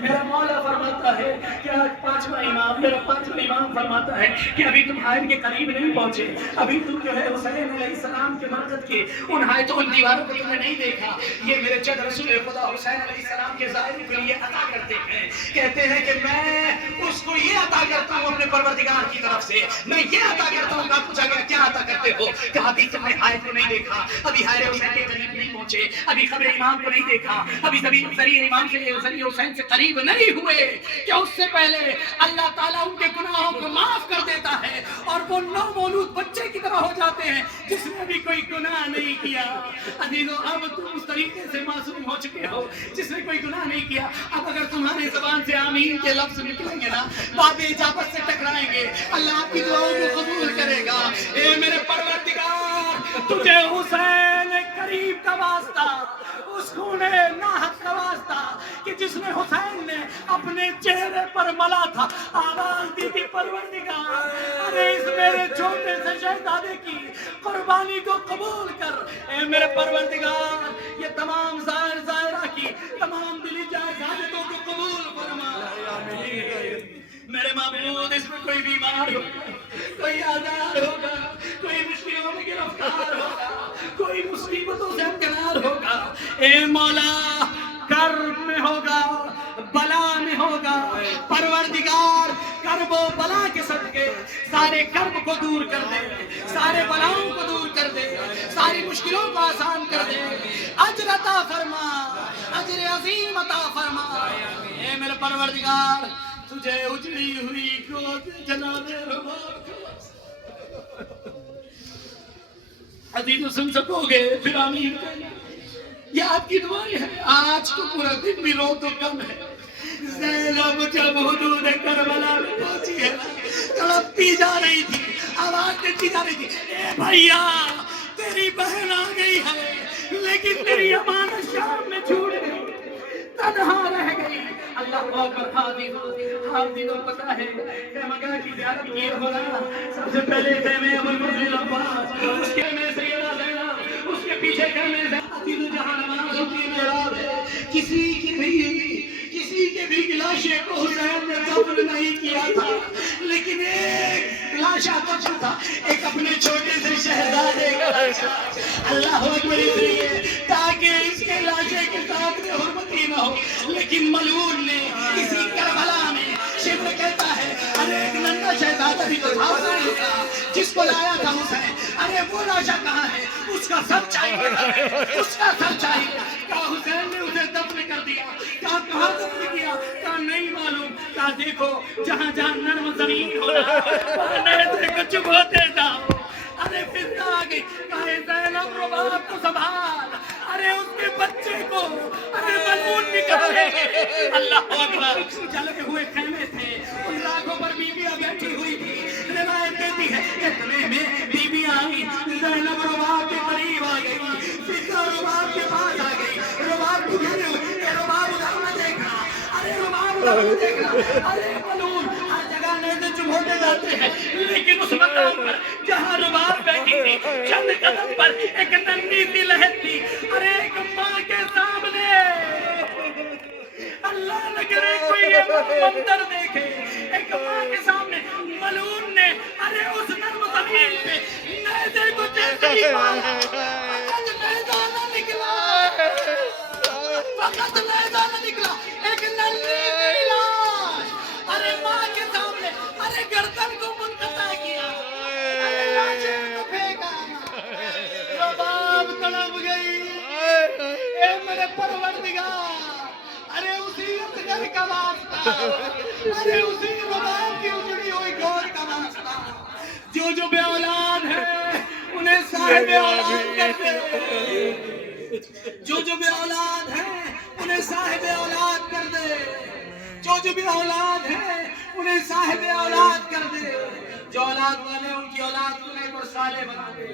میرا مولا فرماتا ہے کہ آج پانچواں امام، میرا پانچواں امام فرماتا ہے کہ ابھی تم حائل کے قریب نہیں پہنچے، ابھی تم جو ہے حسین علیہ السلام کے مرکز کے ان حائط ان دیواروں کو تم نے نہیں دیکھا. یہ میرے جد رسول خدا حسین علیہ السلام کے ظاہر کے لیے عطا کرتے ہیں، کہتے ہیں کہ میں اس کو یہ عطا کرتا ہوں اپنے پروردگار کی طرف سے، میں یہ عطا کرتا ہوں. کہا پوچھا گیا کیا عطا کرتے ہو؟ کہا ابھی تم نے حائط کو نہیں دیکھا، ابھی حائط حسین کے قریب نہیں پہنچے، ابھی قبر امام کو نہیں دیکھا، ابھی ذریعہ امام سے ذریعہ حسین سے قریب نہیں ہوئے کہ اس سے پہلے اللہ تعالیٰ ان کے گناہوں کو معاف کر دیتا ہے اور وہ نو مولود بچے کی طرح ہو جاتے ہیں جس نے بھی کوئی گناہ نہیں کیا. عزیزو اب تم اس طریقے سے معصوم ہو چکے ہو جس نے کوئی گناہ نہیں کیا. اب اگر تمہاری زبان سے آمین کے لفظ نکلیں گے نا، باب اجابت سے ٹکرائیں گے، اللہ آپ کی دعاؤں کو قبول کرے گا. اے میرے پروردگار، تجھے حسین قریب کا واسطہ، اس خون ناحق کا واسطہ کہ جس نے حسین نے اپنے چہرے پر ملا تھا، آواز دی تھی پروردگار ارے اس میرے چھوٹے سے شہزادے کی قربانی کو قبول کر. اے میرے پروردگار، یہ تمام زائرہ کی تمام دلی حاجتوں کو قبول فرما. میرے معبود، اس میں کوئی بیمار ہوگا، کوئی آزار ہوگا، کوئی مشکلوں میں گرفتار ہوگا، کوئی مصیبتوں سے ہمکنار ہوگا، اے مولا کرب میں ہوگا، بلا میں ہوگا، پروردگار کرب و بلا کے صدقے سارے کرب کو دور کر دے، سارے بلاؤں کو دور کر دے، ساری مشکلوں کو آسان کر دے. اجر عطا فرما، اجر عظیم عطا فرما. اے میرے پروردگار، تجھے اجڑی ہوئی گود جناب رباب عزیز سن سکو گے پھر آمین کہنا. یہ آپ کی دعائیں ہیں. آج تو پورا دن بھی رو تو کم ہے. زینب جب حدود کربلا میں پہنچی ہے، تڑپتی جا رہی تھی، آواز دیتی جا رہی تھی، اے بھائیا تیری بہن آ گئی ہے لیکن تیری امانت شام میں چھوٹ گئی، تنہا رہ گئی. اللہ اکبر. حافظوں پتہ ہے خیمگاہ کی زیارت کی ہوگا. سب سے پہلے خیمے ابو الفضل عباس، اس کے میں سیدہ زینب، اس کے پیچھے خیمے عزیز جہاں نماز ہوتی ہے محراب ہے. کسی کے بھی لاشے کو حسین نے دفن نہیں کیا تھا، لیکن ایک لاشا بچا تھا، ایک اپنے چھوٹے سے شہزادے کا لاشا. اللہ اکبر. اس لیے تاکہ اس کے لاشے کے ساتھ میں حرمتی نہ ہو. لیکن ملعون نے اسی کربلا میں شبر کہتا ہے ارے ایک ننھا شہزادہ بھی تو تھا حسین کا جس کو لایا تھا حسین، ارے وہ لاشا کہاں ہے؟ اس کا سر چاہیے، اس کا سر چاہیے. کہا حسین نے اسے دفن کر دیا. کہا کہاں دفن کیا؟ کہا نہیں معلوم. کہا دیکھو جہاں جہاں نرم زمین ہونا وہاں نیزے کو چبھوتے جاؤ. ارے فتنہ آ گئی. کہا زینب رباب کو سنبھال، ارے اس کے بچے کو ارے ملعون نکالے. اللہ اکبر. جلے ہوئے خیمے تھے، ان راکھوں پر بیویاں بیٹھی ہوئی تھی. روایت کہتی ہے اتنے میں بیویاں آئی، زینب رباب کے قریب آ گئی، فتنہ رباب کے پاس آ گئی. رباب کو گھیرے ہوئے، اے رباب ادھر نہ دیکھنا، ارے رباب ادھر نہ دیکھنا، ارے ملعون. ہر جگہ نیزے چبھوتے جاتے ہیں، لیکن اس مقام پر جہاں رباب بیٹھی تھی چند قدم پر ایک ننھی سی لہر تھی. ارے ایک ماں کے سامنے اللہ نہ کرے کوئی یہ منظر دیکھے، ایک ماں کے سامنے ملعون نے ارے اس نرم زمین پہ نیزے کو جیسے ہی مارا، فقط نیزہ نہ نکلا، فقط نیزہ نہ نکلا، ایک ننھی سی لاش ارے ماں کے سامنے ارے گردن کو منقطع کیا، ارے لاشیں کو پھینکا. رباب تڑپ گئی. اے میرے پروردگار، ارے اسی اصغر کا واسطہ، ارے اسی رباب کی اجڑی ہوئی گود کا واسطہ. جو بے اولاد ہے انہیں صاحب اولاد کر دے، جو بے اولاد ہے انہیں صاحب اولاد کر دے، جو بے اولاد ہے انہیں صاحب اولاد کر دے. جو اولاد والے ان کی اولاد کو نیک اور صالح بنا دے.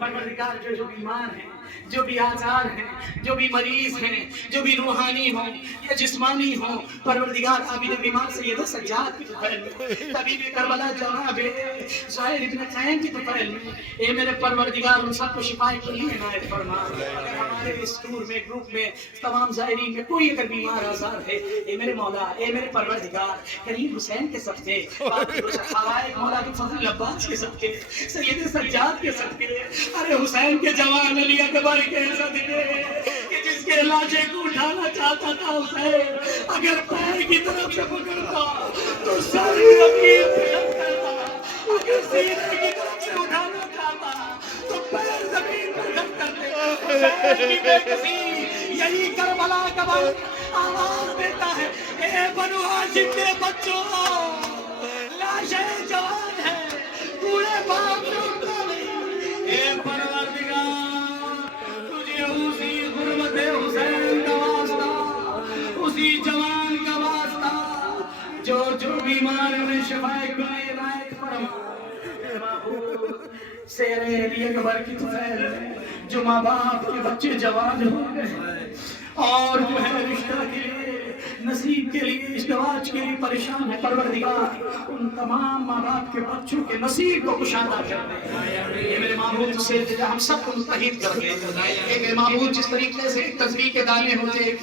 پروردگار جو بیمار ہیں جو بھی آزار ہیں، جو بھی مریض ہیں، جو بھی روحانی ہوں یا جسمانی ہوں، پروردگار عابد بیمار سید سجاد کی طفیل میں، طبیب کربلا جناب زہیر ابن قیم کی طفیل میں، اے میرے پروردگار ان سب کو شفا کلی عنایت فرما۔ اگر ہمارے اس ٹور میں، گروپ میں، تمام زائرین میں کوئی اگر بیمار آزار ہے، اے میرے مولا، اے میرے پروردگار، کریم حسین کے صدقے، حوائج مولا کے فضل عباس کے صدقے، سید سجاد کے صدقے، ارے حسین کے جوان علی اکبر کے صدقے، کہ جس کے لاشے کو اٹھانا چاہتا تھا حسین، اگر پیر کی طرف سے پکڑتا تو سر زمین پہ لگ کرتا، اگر سینے کی طرف سے اٹھانا چاہتا تو پیر زمین پہ لگ کرتے۔ حسین کی بے کسی یہی کربلا کا وقت آواز دیتا ہے، اے بنو ہاشم کے بچوں، لاشیں جوان ہیں، بوڑھے باپ نے اٹھا نہیں، اے پروردگار تجھے اسی غربت حسین کا واسطہ، اسی جوان کا واسطہ، جو بیمار انہیں شفائے کلی عنایت فرما۔ سیر علی اکبر کی طفیل میں جو ماں باپ کے بچے جوان ہو گئے اور جو ہے رشتہ کے لیے، نصیب کے لیے، ازدواج کے لیے پریشان ہے، پروردگار ان تمام ماں باپ کے بچوں کے نصیب کو کشادہ کر دے۔ یہ میرے معبود سے ہم سب کو متحد کر دے۔ اے میرے معبود جس طریقے سے تصویر کے دانے ہوتے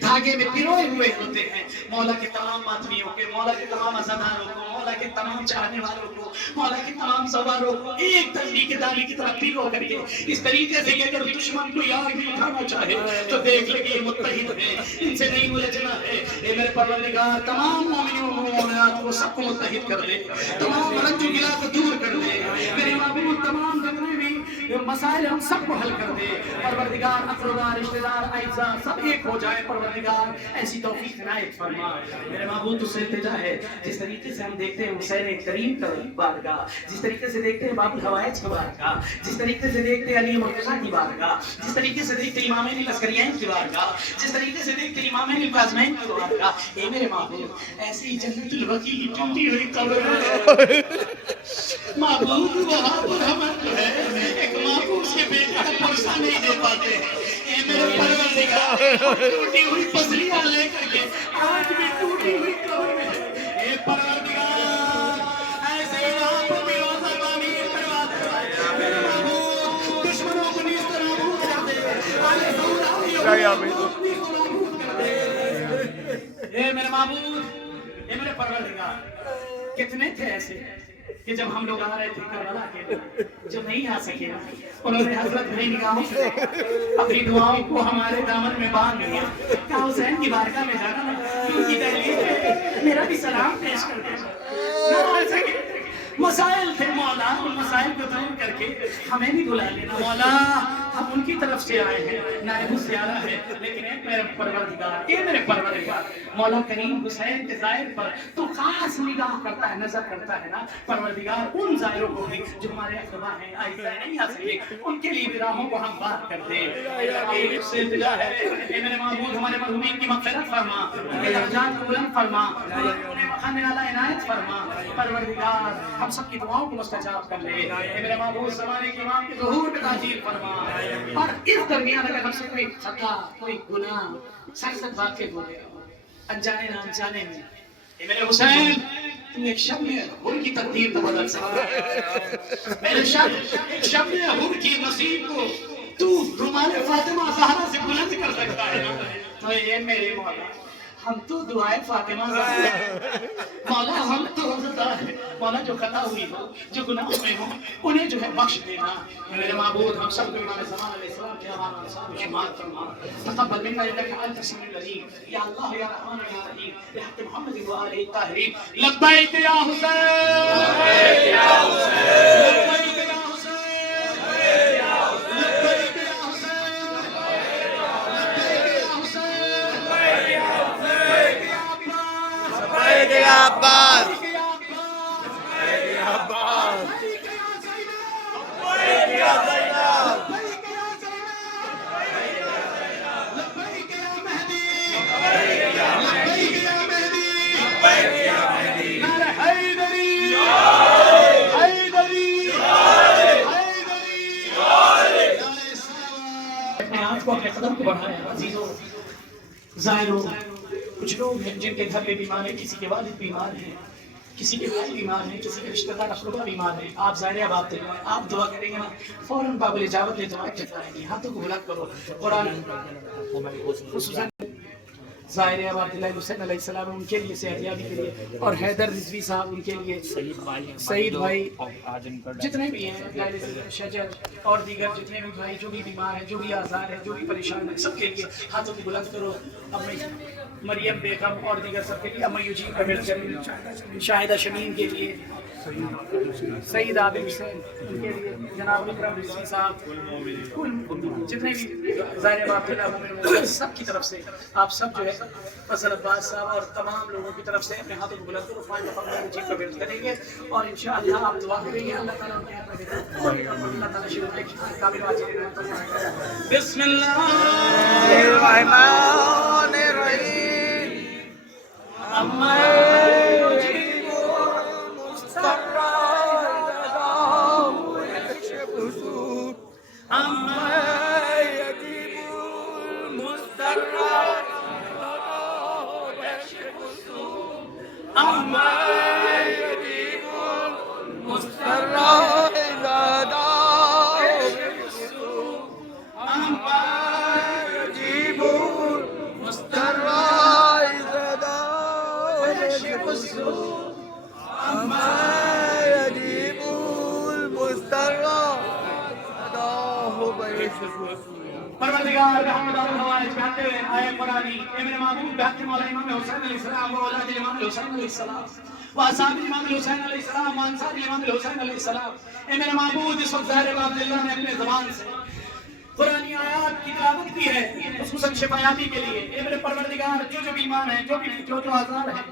دھاگے میں پروئے ہوئے ہوتے ہیں، مولا کے تمام ماتمیوں کے، مولا کے تمام عزاداروں کو، مولا کے تمام چاہنے والوں کو، مولا کے تمام سواروں کو ایک تصویر کے دانے کی طرح پیرو کر کے اس طریقے سے کہ اگر دشمن کو یاد بھی اٹھانا چاہے تو دیکھ لے کہ یہ متحد ہے، ان سے نہیں الجھنا ہے۔ اے میرے پروردگار تمام مومنوں و مومنات کو سب کو متحد کر دے، تمام رنج و گلا کو دور کر دے، میرے معبود تمام جتنے بھی مسائل ہم سب کو حل کر دے۔ پروردگار اقربا، رشتہ دار، اعزاء سب ایک ہو جائے، پروردگار ایسی توفیق عنایت فرما۔ میرے معبود تجھ سے التجا ہے، جس طریقے سے ہم دیکھتے ہیں حسین کریم کا بارگاہ، جس طریقے سے دیکھتے ہیں باب الحوائج کی بارگاہ، جس طریقے سے دیکھتے ہیں علی مرتضیٰ کی بارگاہ، جس طریقے سے دیکھتے ہیں امامین العسکریین کی بارگاہ، جس طریقے سے دیکھتے ہیں امامین القاسمین کی بارگاہ، اے میرے معبود ایسی جنت البقیع کی ٹوٹی ہوئی قبر ہے معبود، وہاں پر ہم جو ہے ایک محفوظ کے بیٹا کا پرسہ نہیں دے پاتے ہیں۔ اے میرے پروردگار ٹوٹی ہوئی پسلیاں لے کر کے آج بھی ٹوٹی ہوئی قبر میں ہے۔ اے پروردگار ایسے یہاں پر بھی روزہ تعمیر کروا دے، میرے محبوب دشمنوں کو نیست و نابود کر دے، آلے سوداویوں کو نیست و نابود کر دے۔ اے میرے معبود، اے میرے پروردگار، کتنے تھے ایسے کہ جب ہم لوگ آ رہے تھے کربلا کے، جو نہیں آ سکے انہوں نے حضرت بھری نگاہوں سے اپنی دعاؤں کو ہمارے دامن میں باندھ لیا۔ کیا حسین کی بارگاہ میں جانا نا، ان کی دہلیز میں میرا بھی سلام پیش کر دے، نہ آ سکے، مسائل تھے مولا، ان مسائل کو دور کر کے ہمیں بھی بلا لینا مولا، ہم ان کی طرف سے آئے ہیں، نائب زیارہ ہے، لیکن ایک میرے پروردگار، اے میرے پروردگار مولا کریم حسین کے زائر پر تو خاص نگاہ کرتا ہے، نظر کرتا ہے نا پروردگار، ان زائروں کو بھی جو ہمارے اقربا ہیں، اعزاء نہیں آ سکے، ان کے لیے بھی راہوں کو ہم بات کر دیں۔ اے سے التجا ہے، اے میرے معبود ہمارے مرحومین کی مغفرت فرما، ان کے درجات کو بلند فرما، انہیں مقام اعلیٰ عنایت فرما۔ پروردگار ہم سب کی دعاؤں کو مستجاب کر لے، اے میرے معبود زمانے کے امام کے ظہور میں تاجیل فرما۔ اور اس درمیان اگر ہم سے کوئی خطا، کوئی گناہ سرزد واقع ہو گیا انجانے نہ انجانے میں، اے میرے حسین تو ایک شب میں حر کی تقدیر تو بدل سکتا ہے، میرے ایک شب میں حر کی نصیب کو تو رومال فاطمہ زہرا سے بلند کر سکتا ہے، تو اے میرے مولا ہم تو دعائے فاطمہ زہرا مولا، ہم تو خطا ہے مولا، جو خطا ہوئی ہو، جو گناہ ہوئے ہوں انہیں جو ہے بخش دینا۔ میرے معبود ہم سب کو امام زمان علیہ السلام کے امان انصار شمار فرما، تقبل منا انک انت السمیع العلیم، یا اللہ یا رحمان یا رحیم، بحق محمد و آلہ الطاہرین۔ لبیک یا حسین، لبیک یا حسین، لبیک یا حسین، لبیک یا حسین، لبیک یا حسین، لبیک یا حسین، لبیک یا عباس، لبیک یا عباس، اپنے قدم کو بڑھائیں. عزیزوں زائروں، کچھ لوگ ہیں جن کے گھر میں بیمار ہیں، کسی کے والد بیمار ہیں، کسی کے بھائی بیمار ہیں، کسی کے رشتہ دار اقربا بیمار ہیں. آپ ظاہر اب آپ دعا آپ دعا کریں گے نا فوراً قابل اجابت ہے. دعائیں چلائیں گے، ہاتھوں کو بلند کرو. قرآن خصوصاً ظاہر اب عبداللہ حسین علیہ السلام ان کے لیے صحت یابی کے لیے، اور حیدر رضوی صاحب ان کے لیے، سعید بھائی، جتنے بھی ہیں شجر اور دیگر جتنے بھی بھائی جو بھی بیمار ہیں، جو بھی آزار ہیں، جو بھی پریشان ہیں، سب کے لیے ہاتھوں کو بلند کرو. امی مریم بیگم اور دیگر سب کے لیے، امی یوجین کا شاہدہ شمیم کے لیے، سعید عابد حسین ان کے لیے، جناب اکرم رضوی صاحب، جتنے بھی ظاہر باپ سب کی طرف سے آپ سب جو ہے فضل عباس صاحب اور تمام لوگوں کی طرف سے اپنے ہاتھوں کو بلند کرو. فائدہ فرمائیں جی کو ویلڈ کریں گے اور انشاءاللہ آپ دعا کریں گے. اللہ تعالیٰ شریف کامل واجب. بسم اللہ الرحمن الرحیم. پروردگار رحمت اور حوائج بہتے ہوئے آئے قرآنی اے میرے معبود بہتے مولا امام حسین علیہ السلام و اولاد امام حسین علیہ السلام و اصحاب امام حسین علیہ السلام و انصار امام حسین علیہ السلام. اے میرے معبود اس وقت ظاہر عبداللہ نے اپنے زبان سے قرآنی آیات کی تلاوت کی ہے خصوصاً شفایابی کے لیے. اے میرے پروردگار جو بیمار ہیں، جو آزار ہیں،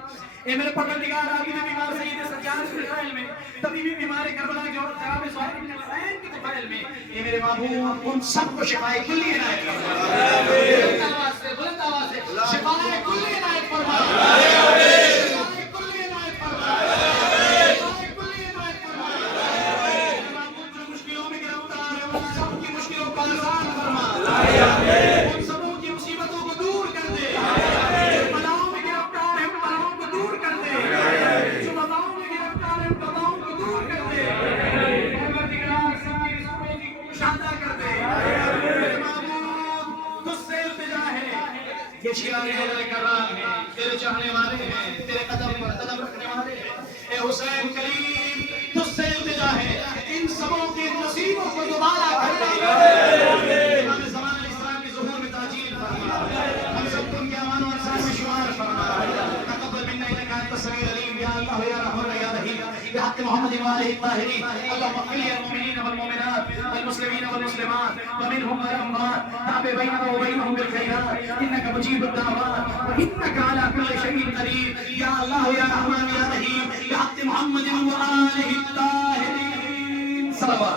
اے میرے پروردگار آگے جو بیمار سید سجاد کے فائل میں، طبیبی بیمار کربلا جو جناب سہیل بن حسین کے فائل میں، اے میرے معبود ان سب کو شفائے کلی عنایت فرما. بلند آواز سے شفائے کلی عنایت فرما. شفائے کلی عنایت فرما. شفائے کلی عنایت فرما. میرے معبود جو مشکلوں میں گرفتار ہے ان سب کی مشکلوں کو آسان فرما. ان سبوں کی مصیبتوں کو دور کر دے. جو بلاؤں میں گرفتار ہے ان بلاؤں کو دور کر دے. جو بلاؤں میں گرفتار ہے ان بلاؤں کو دور کر دے. پروردگار ساری رسولوں کی مشاہدہ کر دے. میرے معبود تجھ سے التجا ہے، یہ شیعہ حیدر کرام ہیں، تیرے چاہنے والے ہیں، تیرے قدم پر قدم رکھنے والے ہیں. اے حسین کریم تجھ سے التجا ہے، ان سبوں کے نصیبوں کو دوبارہ کر دے. امام زمان علیہ السلام کے ظہور میں تاجیل فرما. ہم سب کو ان کے امان و انصار میں شمار فرما. تقبل منا انک انت السمیع العلیم. یا اللہ یا رحمن یا رحیم بحق محمد وآلہ الطاہرین. اللهم اغفر للمؤمنین والمؤمنات والمسلمین والمسلمات ومنهم والاموات. تابع بیننا وبینهم بالخیرات انک مجیب الدعوات وانک علی کل شیء قدیر. یا اللہ یا رحمن یا رحیم بحق محمد وآلہ الطاہرین. صلوات.